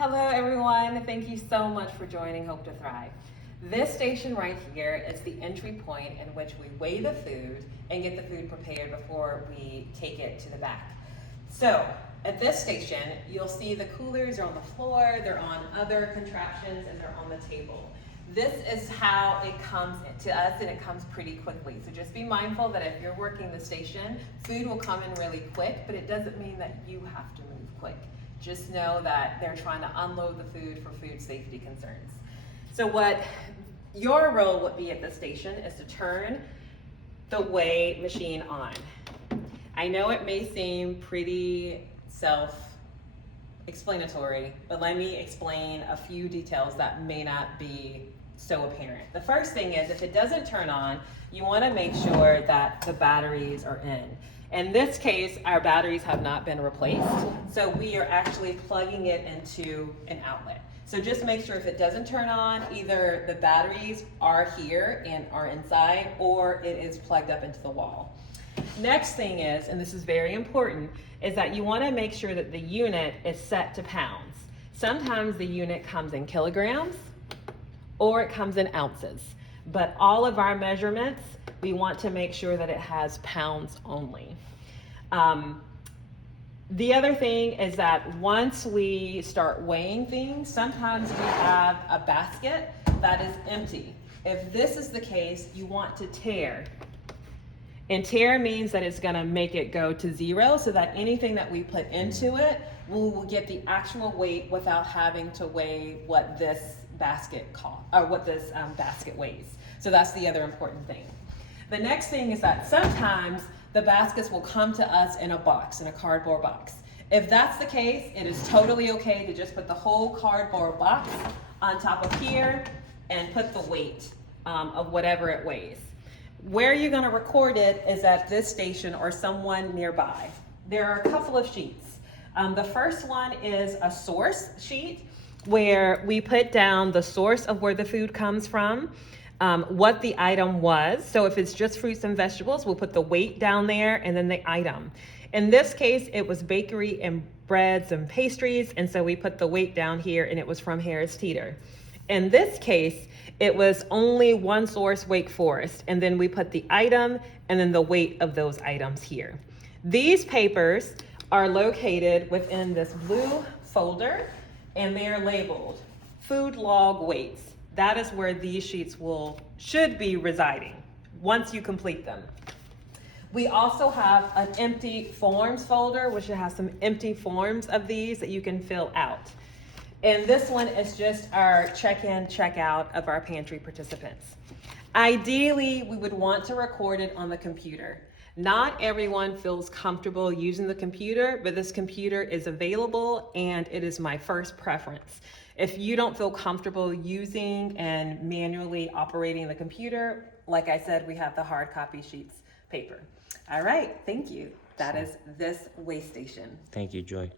Hello everyone, thank you so much for joining Hope to Thrive. This station right here is the entry point in which we weigh the food and get the food prepared before we take it to the back. So at this station, you'll see the coolers are on the floor, they're on other contraptions, and they're on the table. This is how it comes to us, and it comes pretty quickly. So just be mindful that if you're working the station, food will come in really quick, but it doesn't mean that you have to move quick. Just know that they're trying to unload the food for food safety concerns. So what your role would be at the station is to turn the weigh machine on. I know it may seem pretty self-explanatory, but let me explain a few details that may not be so apparent. The first thing is, if it doesn't turn on, you want to make sure that the batteries are in. In this case, our batteries have not been replaced, so we are actually plugging it into an outlet. So just make sure if it doesn't turn on, either the batteries are here and are inside, or it is plugged up into the wall. Next thing is, and this is very important, is that you want to make sure that the unit is set to pounds. Sometimes the unit comes in kilograms or it comes in ounces, but all of our measurements, we want to make sure that it has pounds only. The other thing is that once we start weighing things, sometimes we have a basket that is empty. If this is the case, you want to tare. And tare means that it's gonna make it go to zero, so that anything that we put into it, we will get the actual weight without having to weigh what this basket costs, or what this basket weighs. So that's the other important thing. The next thing is that sometimes the baskets will come to us in a box, in a cardboard box. If that's the case, it is totally okay to just put the whole cardboard box on top of here and put the weight of whatever it weighs. Where you're gonna record it is at this station or someone nearby. There are a couple of sheets. The first one is a source sheet where we put down the source of where the food comes from, what the item was. So if it's just fruits and vegetables, we'll put the weight down there and then the item. In this case, it was bakery and breads and pastries, and so we put the weight down here, and it was from Harris Teeter. In this case, it was only one source, Wake Forest, and then we put the item and then the weight of those items here. These papers are located within this blue folder, and they are labeled food log weights. That is where these sheets should be residing once you complete them. We also have an empty forms folder, which has some empty forms of these that you can fill out. And this one is just our check-in, check-out of our pantry participants. Ideally, we would want to record it on the computer. Not everyone feels comfortable using the computer, but this computer is available and it is my first preference. If you don't feel comfortable using and manually operating the computer, like I said, we have the hard copy sheets paper. All right, thank you. That is this weigh station. Thank you, Joy.